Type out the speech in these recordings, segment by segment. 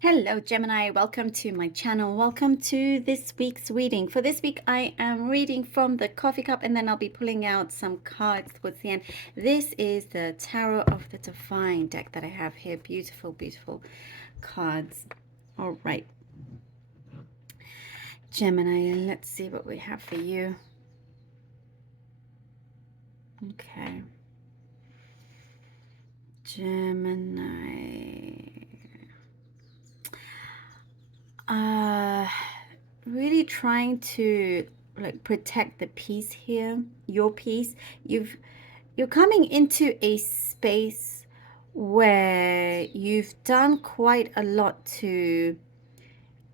Hello, Gemini. Welcome to my channel. Welcome to this week's reading. For this week, I am reading from the coffee cup and then I'll be pulling out some cards towards the end. This is the Tarot of the Divine deck that I have here. Beautiful, beautiful cards. All right. Gemini, and let's see what we have for you. Okay. Gemini. Really trying to like protect the peace here, your peace. You're coming into a space where you've done quite a lot to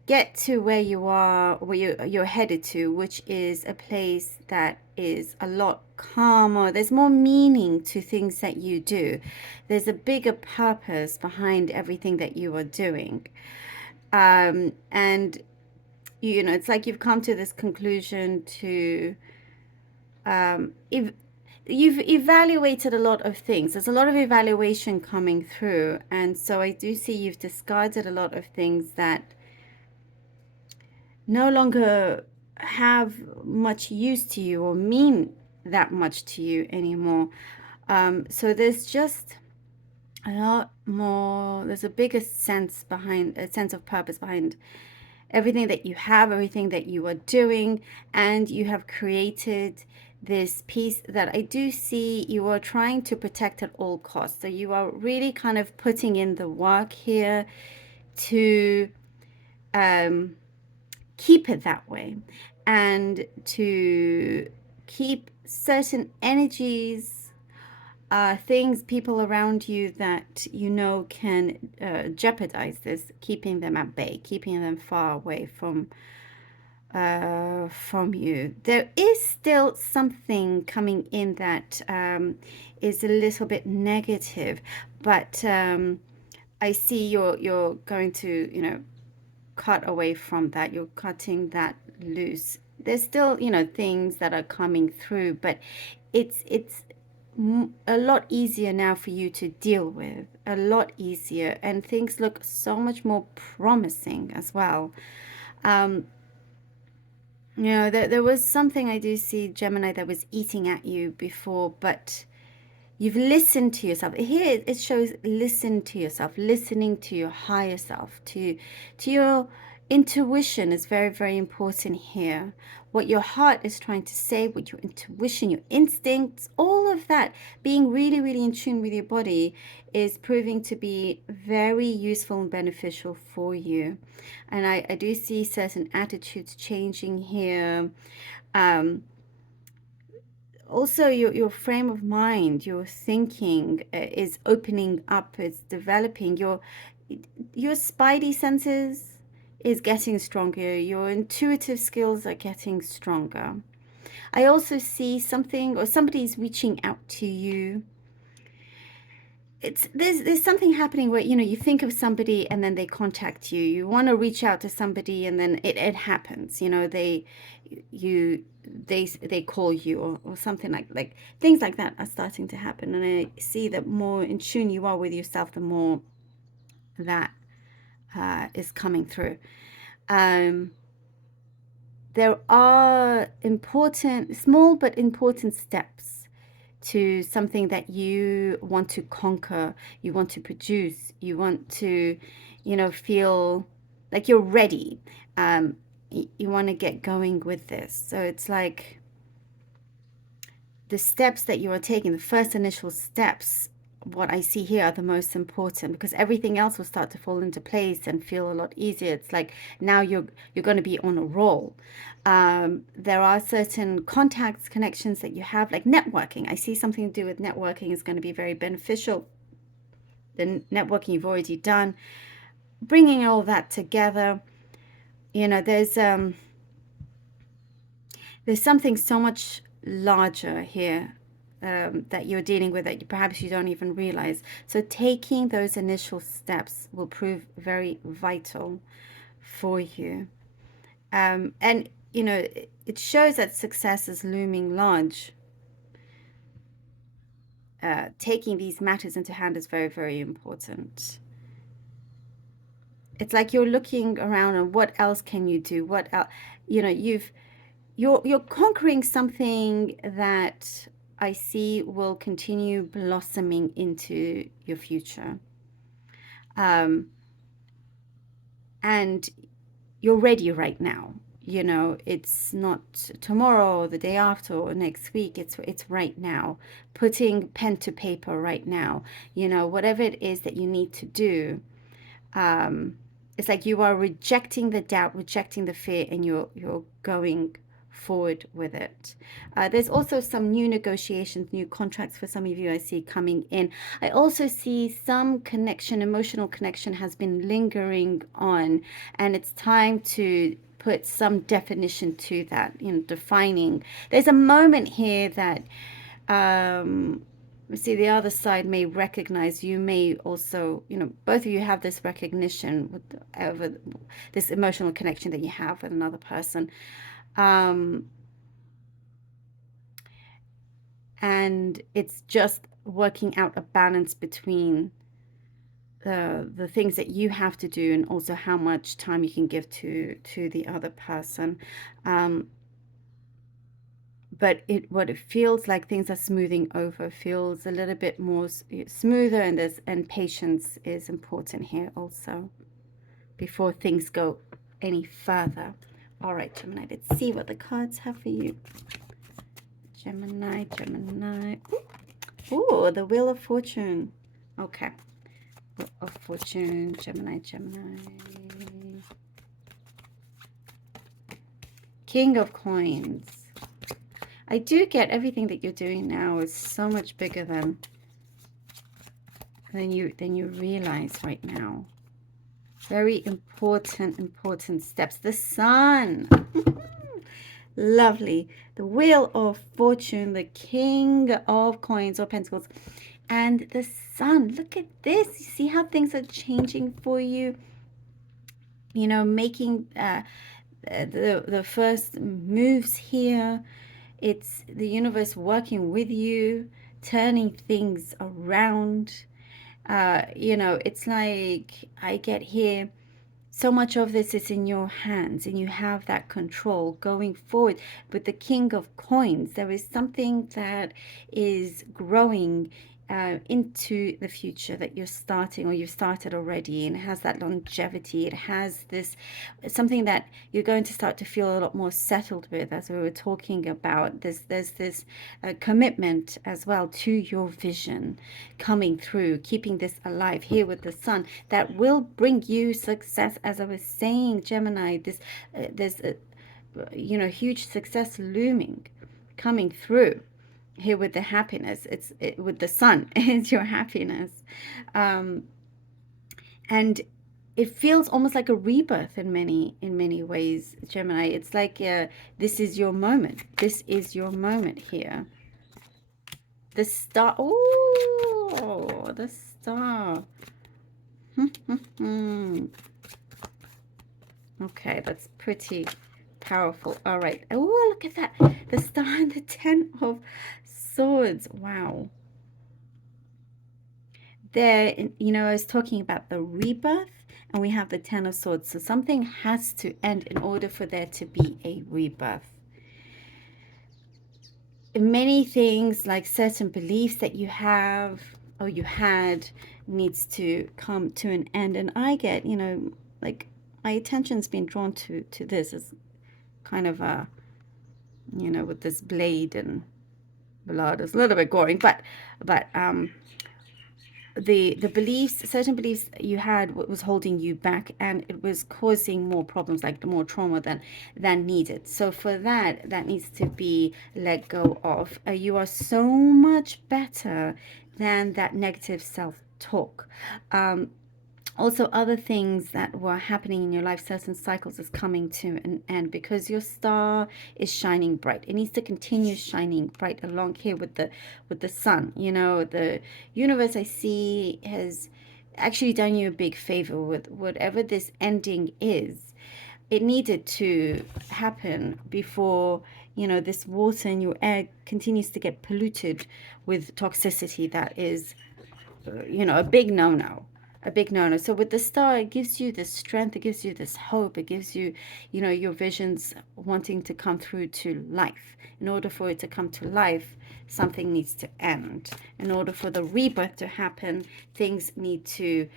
get to where you are, where you're headed to, which is a place that is a lot calmer. There's more meaning to things that you do. There's a bigger purpose behind everything that you are doing. And it's like you've come to this conclusion to if you've evaluated a lot of things. There's a lot of evaluation coming through, and so I do see you've discarded a lot of things that no longer have much use to you or mean that much to you anymore. So there's just a lot more, there's a bigger sense behind, a sense of purpose behind everything that you have, everything that you are doing, and you have created this piece that I do see you are trying to protect at all costs. So you are really kind of putting in the work here to keep it that way and to keep certain energies, things, people around you that you know can jeopardize this, keeping them at bay, keeping them far away from you. There is still something coming in that is a little bit negative, but I see you're going to, cut away from that. You're cutting that loose. There's still, things that are coming through, but it's a lot easier now for you to deal with, a lot easier, and things look so much more promising as well. There was something I do see, Gemini, that was eating at you before, but you've listened to yourself. Here it shows listen to yourself, listening to your higher self, to your intuition is very, very important here. What your heart is trying to say, what your intuition, your instincts, all of that, being really, really in tune with your body is proving to be very useful and beneficial for you. And I do see certain attitudes changing here. Also, your frame of mind, your thinking is opening up, it's developing. Your spidey senses is getting stronger. Your intuitive skills are getting stronger. I also see something, or somebody's reaching out to you. There's something happening where you think of somebody and then they contact you. You want to reach out to somebody and then it happens. They call you or something like things like that are starting to happen. And I see that more in tune you are with yourself, the more that is coming through. There are important, small but important steps to something that you want to conquer, you want to produce, you want to, feel like you're ready. You want to get going with this. So it's like the steps that you are taking, the first initial steps, what I see here are the most important, because everything else will start to fall into place and feel a lot easier. It's like now you're going to be on a roll. There are certain contacts, connections that you have, like networking. I see something to do with networking is going to be very beneficial. The networking you've already done, bringing all that together. There's something so much larger here that you're dealing with that perhaps you don't even realize. So taking those initial steps will prove very vital for you. And, it shows that success is looming large. Taking these matters into hand is very, very important. It's like you're looking around and what else can you do? What else? You know, you're conquering something that I see will continue blossoming into your future. Um, and you're ready right now. You know, it's not tomorrow or the day after or next week. It's right now. Putting pen to paper right now. You know, whatever it is that you need to do. It's like you are rejecting the doubt, rejecting the fear, and you're going forward with it. There's also some new negotiations, new contracts for some of you I see coming in. I also see some connection, emotional connection has been lingering on, and it's time to put some definition to that, you know, defining. There's a moment here that see the other side may recognize. You may also, you know, both of you have this recognition with over this emotional connection that you have with another person, um, and it's just working out a balance between the things that you have to do and also how much time you can give to the other person. But what it feels like, things are smoothing over, feels a little bit more smoother, and patience is important here also before things go any further. All right, Gemini, let's see what the cards have for you. Gemini. Ooh, the Wheel of Fortune. Okay. Wheel of Fortune, Gemini. King of Coins. I do get everything that you're doing now is so much bigger than you realize right now. Very important steps. The Sun. Lovely. The Wheel of Fortune, the King of Coins or Pentacles, and the Sun. Look at this. You see how things are changing for you? You know, making the first moves here. It's the universe working with you, turning things around. You know, it's like I get here, so much of this is in your hands and you have that control going forward. With the King of Coins, there is something that is growing into the future that you're starting, or you've started already, and it has that longevity. It has this something that you're going to start to feel a lot more settled with, as we were talking about. There's this commitment as well to your vision coming through, keeping this alive here with the Sun, that will bring you success. As I was saying, Gemini, there's a, you know, huge success looming, coming through here with the happiness. With the Sun is your happiness, and it feels almost like a rebirth in many ways, Gemini. It's like this is your moment. This is your moment here. The Star. Oh, the Star. Okay, that's pretty powerful. All right. Oh, look at that. The Star and the Ten of Swords. Wow. There, you know, I was talking about the rebirth, and we have the Ten of Swords. So something has to end in order for there to be a rebirth. Many things, like certain beliefs that you have or you had, needs to come to an end. And I get, you know, like my attention's been drawn to this as kind of a, you know, with this blade and blood. It's a little bit gory, but the beliefs, certain beliefs you had, was holding you back, and it was causing more problems, like more trauma than needed. So for that needs to be let go of. You are so much better than that negative self-talk. Also, other things that were happening in your life, certain cycles, is coming to an end because your star is shining bright. It needs to continue shining bright along here with the Sun. You know, the universe, I see, has actually done you a big favor with whatever this ending is. It needed to happen before, you know, this water in your air continues to get polluted with toxicity that is, you know, a big no-no. a big no-no. So with the star, it gives you this strength, it gives you this hope, it gives you, you know, your visions wanting to come through to life. In order for it to come to life, something needs to end. In order for the rebirth to happen, things need to,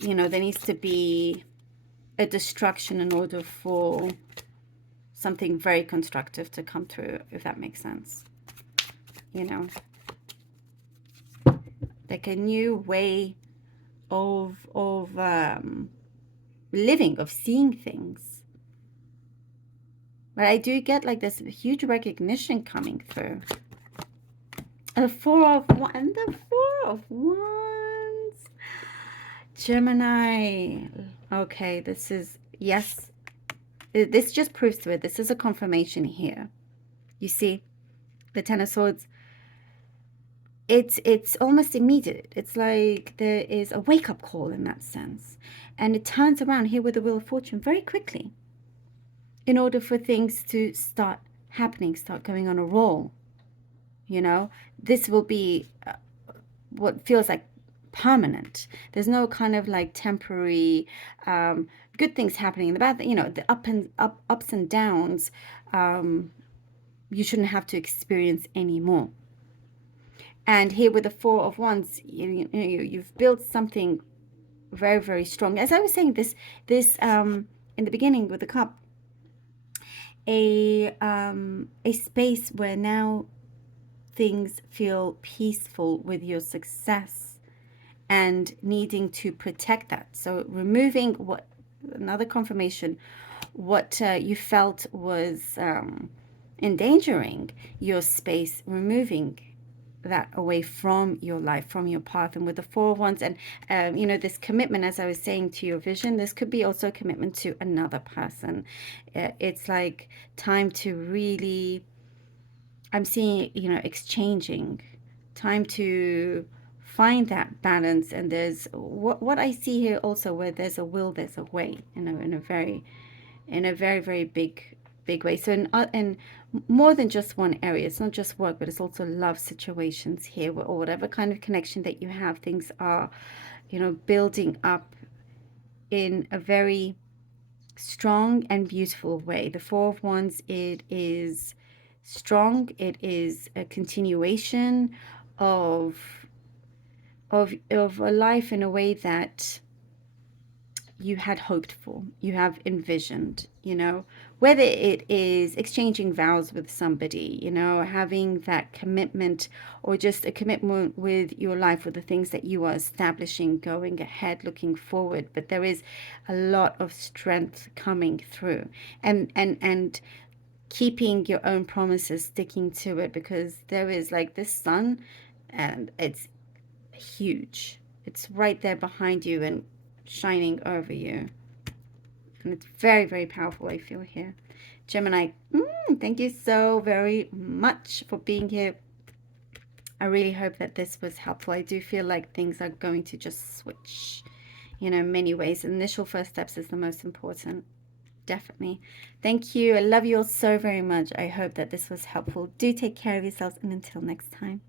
you know, there needs to be a destruction in order for something very constructive to come through, if that makes sense. You know, like a new way of living, of seeing things. But I do get like this huge recognition coming through. And the Four of Wands. Gemini. Okay, this is, yes, this just proves to it. This is a confirmation here. You see, the Ten of Swords, it's almost immediate. It's like there is a wake-up call in that sense. And it turns around here with the Wheel of Fortune very quickly in order for things to start happening, start going on a roll. You know, this will be what feels like permanent. There's no kind of like temporary good things happening. The bad, you know, the ups and downs, you shouldn't have to experience anymore. And here with the Four of Wands, you've built something very, very strong. As I was saying, this in the beginning with the Cup, a space where now things feel peaceful with your success and needing to protect that. So removing what, another confirmation, what you felt was endangering your space, removing that away from your life, from your path. And with the Four of Wands and you know, this commitment, as I was saying, to your vision, this could be also a commitment to another person. It's like time to really, I'm seeing, you know, exchanging, time to find that balance. And there's what I see here also, where there's a will, there's a way, you know, in a very very big way. So in more than just one area, it's not just work, but it's also love situations here, or whatever kind of connection that you have, things are, you know, building up in a very strong and beautiful way. The Four of Wands, it is strong, it is a continuation of a life in a way that you had hoped for, you have envisioned, you know, whether it is exchanging vows with somebody, you know, having that commitment, or just a commitment with your life, with the things that you are establishing, going ahead, looking forward. But there is a lot of strength coming through, and keeping your own promises, sticking to it, because there is like this sun, and it's huge, it's right there behind you and shining over you, and it's very, very powerful, I feel here. Gemini, thank you so very much for being here. I really hope that this was helpful. I do feel like things are going to just switch, you know, in many ways. Initial first steps is the most important, definitely. Thank you. I love you all so very much. I hope that this was helpful. Do take care of yourselves, and until next time.